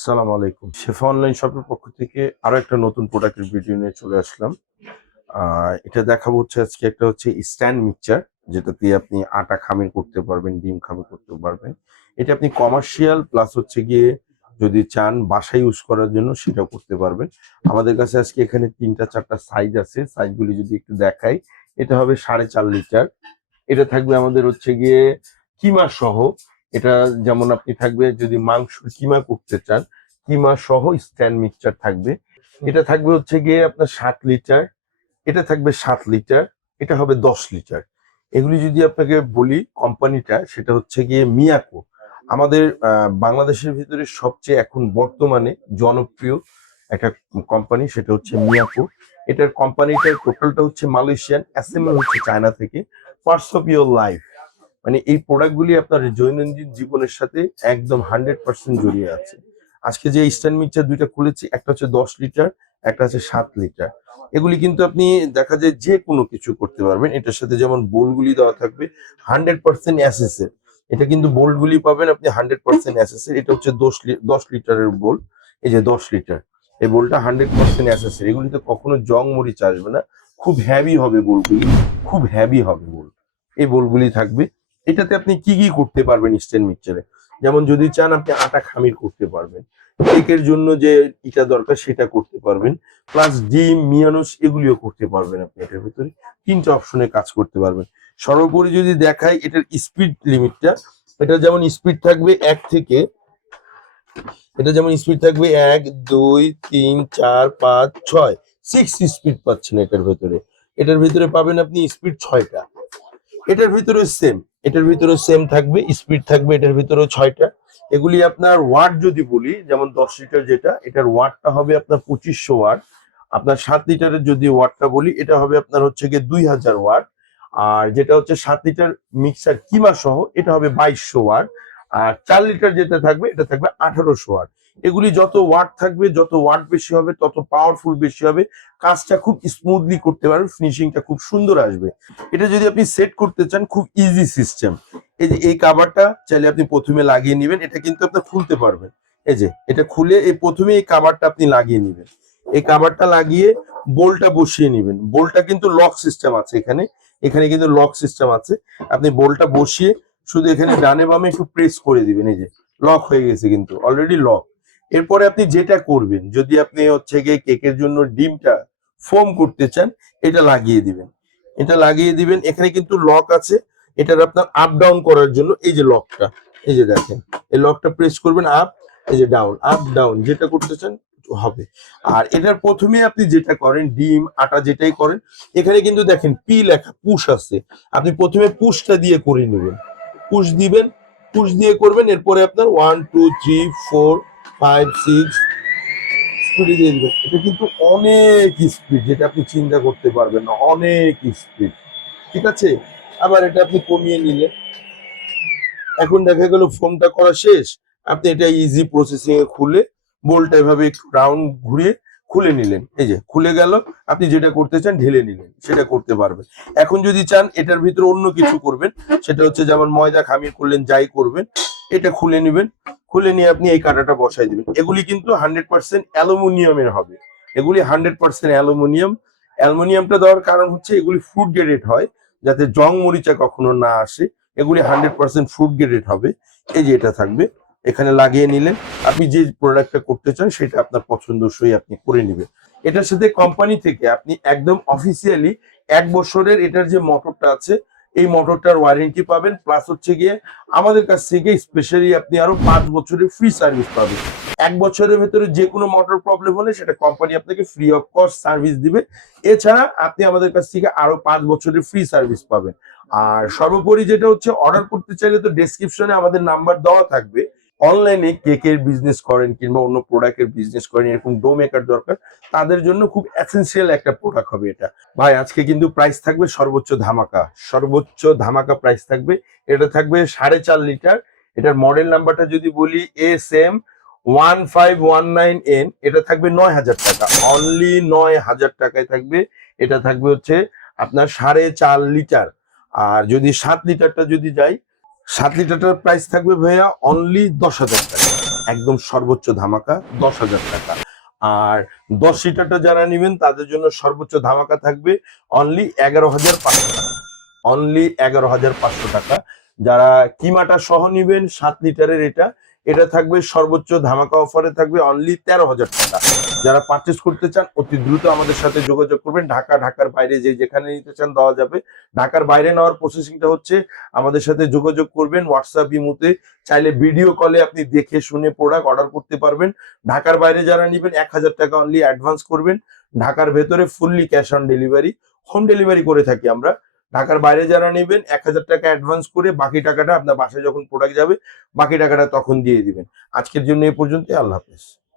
আসসালামু আলাইকুম। শেফা অনলাইন শপের পক্ষ থেকে আরও একটা নতুন প্রোডাক্টের ভিডিও নিয়ে চলে আসলাম। এটা দেখাবো হচ্ছে আজকে একটা হচ্ছে স্ট্যান্ড মিক্সচার যেটা দিয়ে আপনি আটা খামির করতে পারবেন, ডিম খামির করতে পারবেন। এটা আপনি কমার্শিয়াল প্লাস হচ্ছে গিয়ে যদি চান বাসায় ইউজ করার জন্য সেটাও করতে পারবেন। আমাদের কাছে আজকে এখানে তিনটা, চারটা সাইজ আছে। সাইজগুলি যদি একটু দেখাই, এটা হবে সাড়ে চার লিটার। এটা থাকবে আমাদের হচ্ছে গিয়ে কিমা সহ এটা যেমন আপনি থাকবে যদি মাংস কিমা করতে চান, কিমা সহ স্ট্যান্ড মিক্সচার থাকবে। এটা থাকবে হচ্ছে গিয়ে আপনার সাত লিটার, এটা থাকবে সাত লিটার, এটা হবে দশ লিটার। এগুলি যদি আপনাকে বলি কোম্পানিটা, সেটা হচ্ছে গিয়ে মিয়াকো। আমাদের বাংলাদেশের ভিতরে সবচেয়ে এখন বর্তমানে জনপ্রিয় একটা কোম্পানি, সেটা হচ্ছে মিয়াকো। এটার কোম্পানিটার টোটালটা হচ্ছে মালয়েশিয়ান অ্যাসেম্বল হচ্ছে চায়না থেকে। Parts of your life. মানে এই প্রোডাক্টগুলি আপনার দৈনন্দিন জীবনের সাথে একদম হান্ড্রেড পার্সেন্ট জড়িয়ে আছে। আজকে যে স্ট্যান্ড মিক্সচার দুইটা খুলেছি, একটা হচ্ছে দশ লিটার একটা হচ্ছে সাত লিটার এগুলি কিন্তু আপনি দেখা যায় যে কোনো কিছু করতে পারবেন। এটার সাথে যেমন বোলগুলি দেওয়া থাকবে হান্ড্রেড পার্সেন্ট অ্যাসেসের এটা কিন্তু বোল্টগুলি পাবেন আপনি হান্ড্রেড পার্সেন্ট অ্যাসেসের এটা হচ্ছে দশ দশ লিটারের বোল, এই যে দশ লিটার এই বোলটা হান্ড্রেড পার্সেন্ট অ্যাসেসের এগুলিতে কখনো জং মরিচ আসবে না। খুব হ্যাভি হবে বোলগুলি। খুব হ্যাভি হবে বোল। এই বোলগুলি থাকবে। এটাতে আপনি কি কি করতে পারবেন স্ট্যান্ড মিক্সচারে? যেমন যদি চান আপনি আটা খামির করতে পারবেন। কেকের জন্য যে ইটা দরকার সেটা করতে পারবেন। প্লাস ডিম, মিয়ানোস এগুলিও করতে পারবেন আপনি এটার ভিতরে। তিনটা অপশনে কাজ করতে পারবেন। সর্বোপরি যদি দেখাই এটার স্পিড লিমিটটা, এটা যেমন স্পিড থাকবে এক থেকে, এটা যেমন স্পিড থাকবে এক, দুই, তিন, চার, পাঁচ, ছয়। সিক্স স্পিড পাচ্ছেন এটার ভেতরে। এটার ভিতরে পাবেন আপনি স্পিড ছয়টা। এটার ভিতরে সেম এটার ভিতরে সেম থাকবে স্পিড থাকবে এটার ভিতরে ছয়টা। এগুলি আপনার ওয়াট যদি বলি, যেমন দশ লিটার যেটা, এটার ওয়াটটা হবে আপনার পঁচিশশো ওয়াট আপনার সাত লিটারের যদি ওয়াটটা বলি, এটা হবে আপনার হচ্ছে গিয়ে দুই হাজার ওয়াট আর যেটা হচ্ছে সাত লিটার মিক্সার কিমা সহ, এটা হবে বাইশশো ওয়াট আর চার লিটার যেটা থাকবে, এটা থাকবে আঠারোশো ওয়াট এগুলি যত ওয়াট থাকবে, যত ওয়াট বেশি হবে, তত পাওয়ারফুল বেশি হবে। কাজটা খুব স্মুথলি করতে পারবে ফিনিশিংটা খুব সুন্দর আসবে। এটা যদি আপনি সেট করতে চান, খুব ইজি সিস্টেম এই যে এই কাভারটা চাইলে আপনি প্রথমে লাগিয়ে নেবেন, এটা কিন্তু আপনি খুলতে পারবেন। এই যে, এটা খুলে এই প্রথমে এই কাভারটা আপনি লাগিয়ে নেবেন। এই কাভারটা লাগিয়ে বোলটা বসিয়ে নেবেন। বোলটা কিন্তু লক সিস্টেম আছে এখানে। এখানে কিন্তু লক সিস্টেম আছে। আপনি বোলটা বসিয়ে শুধু এখানে ডানে বামে একটু প্রেস করে দিবেন। এই যে লক হয়ে গেছে কিন্তু অলরেডি লক এরপরে আপনি যেটা করবেন, যদি আপনি হচ্ছে গিয়ে কেকের জন্য ডিমটা ফোম করতে চান, এটা লাগিয়ে দিবেন। এটা লাগিয়ে দিবেন, এখানে কিন্তু লক আছে। এটার আপনার আপ ডাউন করার জন্য এই যে লকটা, এই যে দেখেন, এই লকটা প্রেস করবেন আপ এই যে ডাউন আপ ডাউন যেটা করতে চান হবে। আর এটার প্রথমে আপনি যেটা করেন, ডিম, আটা যেটাই করেন, এখানে কিন্তু দেখেন পি লেখা পুশ আছে। আপনি প্রথমে পুশটা দিয়ে করে নেবেন। পুশ দিবেন পুশ দিয়ে করবেন, এরপরে আপনার one two three four five six স্পিডে দিয়ে দিবেন এটা কিন্তু অনেক স্পিড যেটা আপনি চিন্তা করতে পারবেন না, অনেক স্পিড ঠিক আছে? আবার এটা আপনি কমিয়ে নিলেন এখন দেখা গেল ফোনটা করা শেষ। আপনি এটা ইজি প্রসেসিং এ খুলে বোলটা এভাবে একটু রাউন্ড ঘুরিয়ে খুলে নিলেন। এই যে, খুলে গেল। আপনি যেটা করতে চান, ঢেলে নিলেন। সেটা করতে পারবেন। এখন যদি চান, এটার ভিতরে অন্য কিছু করবেন। সেটা হচ্ছে যেমন ময়দা খামির করলেন, যাই করবেন, এটা খুলে নেবেন। খুলে নিয়ে আপনি এই কাঁটাটা বসাই দিবেন। এগুলি কিন্তু হান্ড্রেড পার্সেন্ট অ্যালুমিনিয়ামের হবে। এগুলি হান্ড্রেড পার্সেন্ট অ্যালুমিনিয়াম। অ্যালুমিনিয়ামটা দেওয়ার কারণ হচ্ছে এগুলি ফুড গ্রেডেড হয়, যাতে জং মরিচা কখনো না আসে। এগুলি হান্ড্রেড পার্সেন্ট ফুড গ্রেডেড হবে। এই যে এটা থাকবে। এখানে লাগিয়ে নিলেন। আপনি যে প্রোডাক্টটা করতে চান, সেটা আপনার পছন্দসই আপনি করে নেবেন। এটার সাথে কোম্পানি থেকে আপনি একদম অফিসিয়ালি এক বছরের এটার যে মোটরটা আছে এই মোটরটার ওয়ারেন্টি পাবেন প্লাস হচ্ছে গিয়ে আমাদের কাছ থেকে স্পেশালি আপনি আরও পাঁচ বছরের ফ্রি সার্ভিস পাবেন। এক বছরের ভেতরে যে কোনো মোটর প্রবলেম হলে সেটা কোম্পানি আপনাকে ফ্রি অফ কস্ট সার্ভিস দিবে। এছাড়া আপনি আমাদের কাছ থেকে আরও পাঁচ বছরের ফ্রি সার্ভিস পাবেন। আর সর্বোপরি যেটা হচ্ছে অর্ডার করতে চাইলে তো ডেসক্রিপশনে আমাদের নাম্বার দেওয়া থাকবে। অনলাইনে কেকের বিজনেস করেন কিংবা অন্য প্রোডাক্টের বিজনেস করেন, এরকম ডো মেকার দরকার, তাদের জন্য খুব এসেন্সিয়াল একটা প্রোডাক্ট হবে এটা। ভাই, আজকে কিন্তু প্রাইস থাকবে সর্বোচ্চ ধামাকা। সর্বোচ্চ ধামাকা প্রাইস থাকবে। এটা থাকবে সাড়ে চার লিটার এটার মডেল নাম্বারটা যদি বলি S M one five one nine N এটা থাকবে নয় হাজার টাকা। অনলি নয় হাজার টাকায় থাকবে। এটা থাকবে হচ্ছে আপনার সাড়ে চার লিটার আর যদি সাত লিটারটা যদি যাই সাত লিটারটার প্রাইস থাকবে ভাইয়া অনলি দশ হাজার টাকা। একদম সর্বোচ্চ ধামাকা দশ হাজার টাকা। আর দশ লিটারটা যারা নেবেন, তাদের জন্য সর্বোচ্চ ধামাকা থাকবে অনলি এগারো হাজার পাঁচশো টাকা। অনলি এগারো হাজার পাঁচশো টাকা। যারা কিমাটা সহ নিবেন, সাত লিটারের এটা এটা থাকবে সর্বোচ্চ ধামাকা অফারে থাকবে অনলি তেরো হাজার টাকা। যারা পারচেস করতে চান, অতি দ্রুত আমাদের সাথে যোগাযোগ করবেন। ঢাকা, ঢাকার বাইরে যে যেখানে নিতে চান দেওয়া যাবে। ঢাকার বাইরে নেওয়ার প্রসেসিংটা হচ্ছে আমাদের সাথে যোগাযোগ করবেন। হোয়াটসঅ্যাপ ইমুতে চাইলে ভিডিও কলে আপনি দেখে, শুনে প্রোডাক্ট অর্ডার করতে পারবেন। ঢাকার বাইরে যারা নেবেন, এক হাজার টাকা অনলি অ্যাডভান্স করবেন। ঢাকার ভেতরে fully cash on delivery home delivery করে থাকি আমরা। ঢাকার বাইরে যারা নেবেন, এক হাজার টাকা অ্যাডভান্স করে বাকি টাকাটা আপনার বাসায় যখন প্রোডাক্ট যাবে, বাকি টাকাটা তখন দিয়ে দিবেন। আজকের জন্য এই পর্যন্ত আল্লাহ হাফেজ।